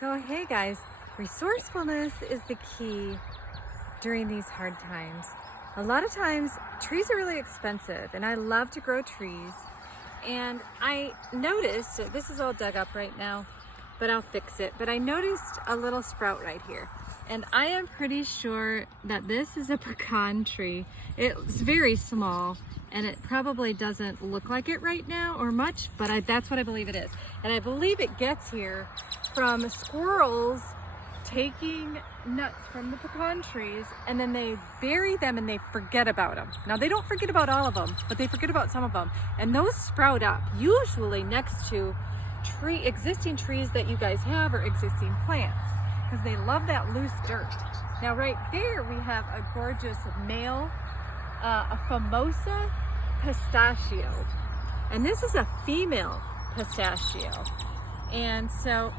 So hey guys, resourcefulness is the key during these hard times. A lot of times trees are really expensive and I love to grow trees. And I noticed, this is all dug up right now, but I'll fix it. But I noticed a little sprout right here. And I am pretty sure that this is a pecan tree. It's very small and it probably doesn't look like it right now or much, but that's what I believe it is. And I believe it gets here from squirrels taking nuts from the pecan trees, and then they bury them and they forget about them. Now they don't forget about all of them, but they forget about some of them. And those sprout up, usually next to existing trees that you guys have or existing plants, because they love that loose dirt. Now right there we have a gorgeous male, a famosa pistachio. And this is a female pistachio. And so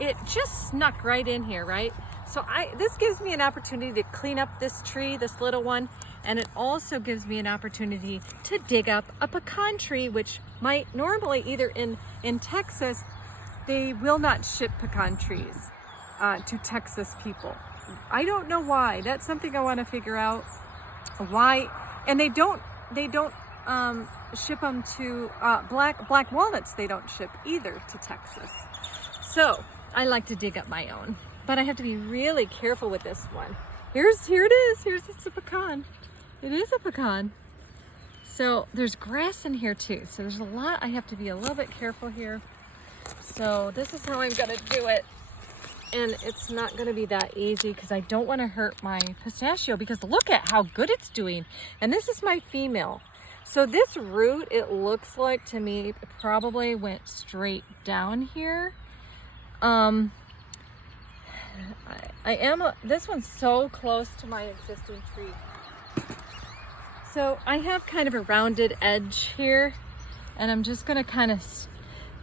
it just snuck right in here, right? So this gives me an opportunity to clean up this tree, this little one, and it also gives me an opportunity to dig up a pecan tree, which might normally either in Texas, they will not ship pecan trees to Texas people. I don't know why. That's something I want to figure out why. And they don't ship them to black walnuts. They don't ship either to Texas. So I like to dig up my own, but I have to be really careful with this one. Here it is. It's a pecan. It is a pecan. So there's grass in here too. So there's a lot. I have to be a little bit careful here. So this is how I'm gonna do it. And it's not gonna be that easy because I don't want to hurt my pistachio, because look at how good it's doing. And this is my female. So this root, it looks like to me, probably went straight down here. This one's so close to my existing tree. So I have kind of a rounded edge here, and I'm just gonna kind of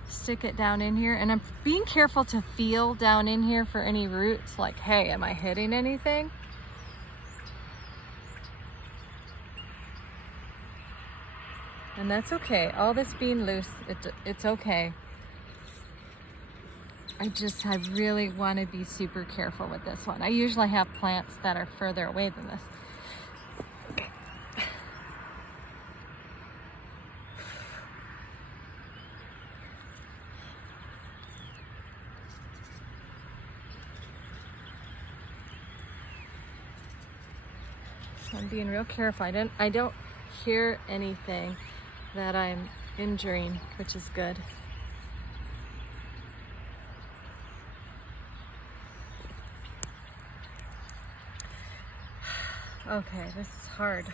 stick it down in here, and I'm being careful to feel down in here for any roots, like, hey, am I hitting anything? And that's okay. All this being loose, it's okay. I really want to be super careful with this one. I usually have plants that are further away than this. Okay. So I'm being real careful. I don't hear anything that I'm injuring, which is good. Okay, this is hard.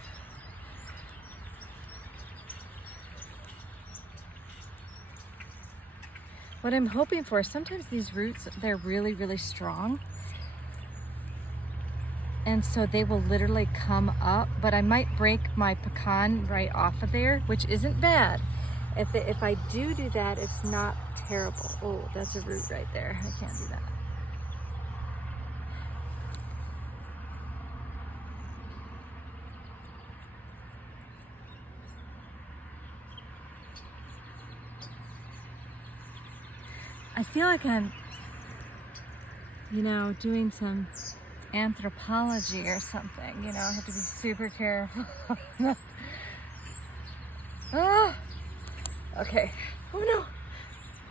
What I'm hoping for, sometimes these roots, they're really, really strong. And so they will literally come up, but I might break my pecan right off of there, which isn't bad. If I do that, it's not terrible. Oh, that's a root right there. I can't do that. I feel like I'm, doing some anthropology or something. I have to be super careful. Oh, okay. Oh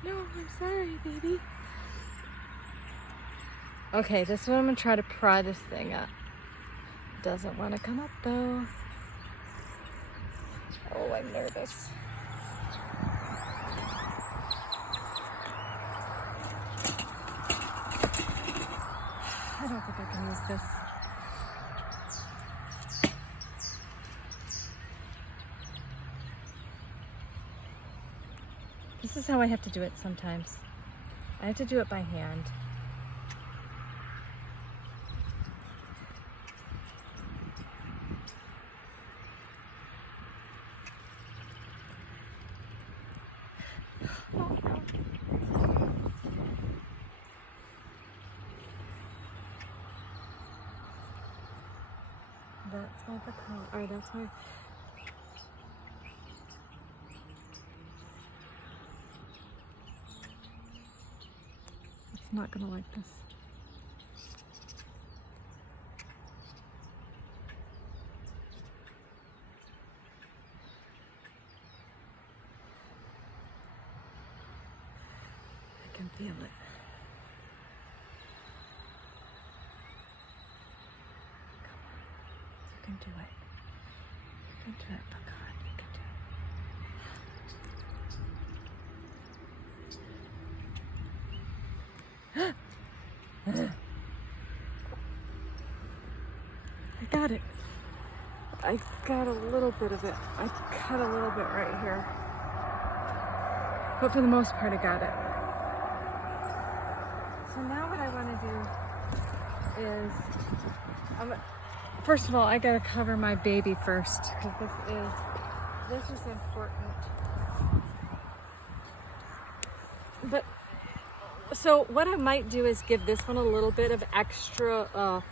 no, I'm sorry, baby. Okay, this one I'm gonna try to pry this thing up. Doesn't want to come up though. Oh, I'm nervous. I don't think I can use this. This is how I have to do it sometimes. I have to do it by hand. Oh, no. That's my pecan, or that's my... It's not gonna like this. I can feel it. Come on, you can do it. You can do it, Pecan. You can do it. I got it. I got a little bit of it. I cut a little bit right here. But for the most part, I got it. So now what I want to do is, first of all, I gotta cover my baby first, because this is important. But so what I might do is give this one a little bit of extra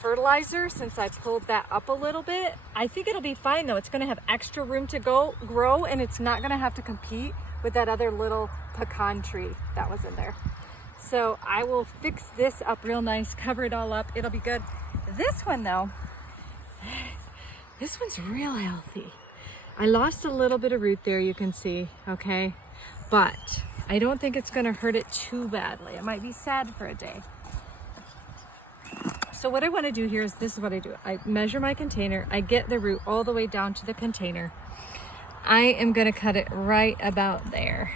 fertilizer, since I pulled that up a little bit. I think it'll be fine though. It's gonna have extra room to grow, and it's not gonna have to compete with that other little pecan tree that was in there. So I will fix this up real nice, cover it all up. It'll be good. This one though, this one's real healthy. I lost a little bit of root there, you can see, okay? But I don't think it's gonna hurt it too badly. It might be sad for a day. So what I wanna do here is, this is what I do. I measure my container, I get the root all the way down to the container. I am gonna cut it right about there.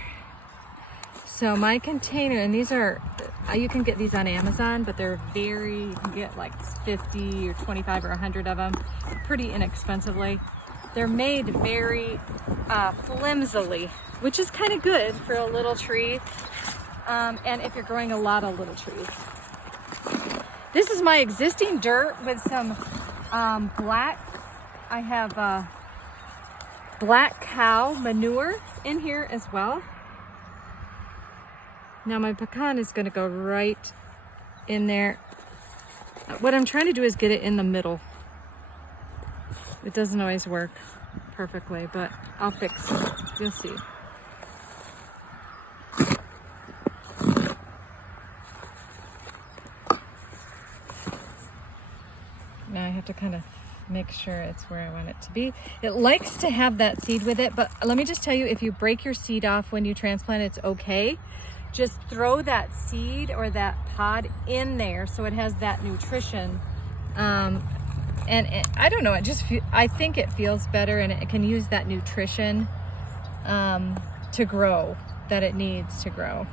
So my container, and these are, you can get these on Amazon, but they're you can get like 50 or 25 or 100 of them pretty inexpensively. They're made very flimsily, which is kind of good for a little tree, and if you're growing a lot of little trees. This is my existing dirt with some black, I have black cow manure in here as well. Now my pecan is gonna go right in there. What I'm trying to do is get it in the middle. It doesn't always work perfectly, but I'll fix it. You'll see. Now I have to kind of make sure it's where I want it to be. It likes to have that seed with it, but let me just tell you, if you break your seed off when you transplant, it's okay. Just throw that seed or that pod in there so it has that nutrition. I don't know, I think it feels better, and it can use that nutrition to grow that it needs to grow.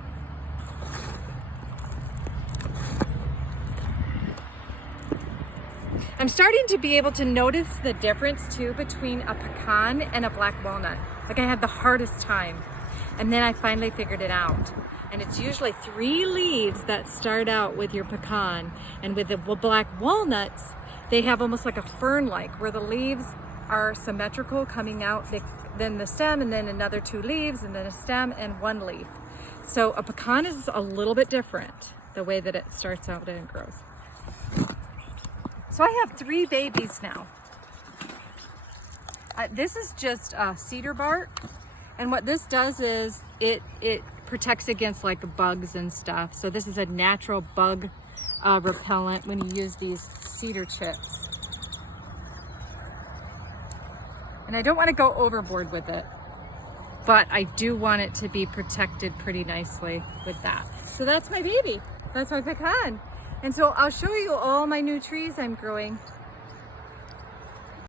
I'm starting to be able to notice the difference too between a pecan and a black walnut. Like, I had the hardest time, and then I finally figured it out. And it's usually 3 leaves that start out with your pecan, and with the black walnuts, they have almost like a fern-like, where the leaves are symmetrical coming out, then the stem, and then another 2 leaves, and then a stem and 1 leaf. So a pecan is a little bit different, the way that it starts out and grows. So I have 3 babies now. This is just cedar bark, and what this does is it protects against like bugs and stuff. So this is a natural bug repellent when you use these cedar chips. And I don't want to go overboard with it, but I do want it to be protected pretty nicely with that. So that's my baby. That's my pecan. And so I'll show you all my new trees I'm growing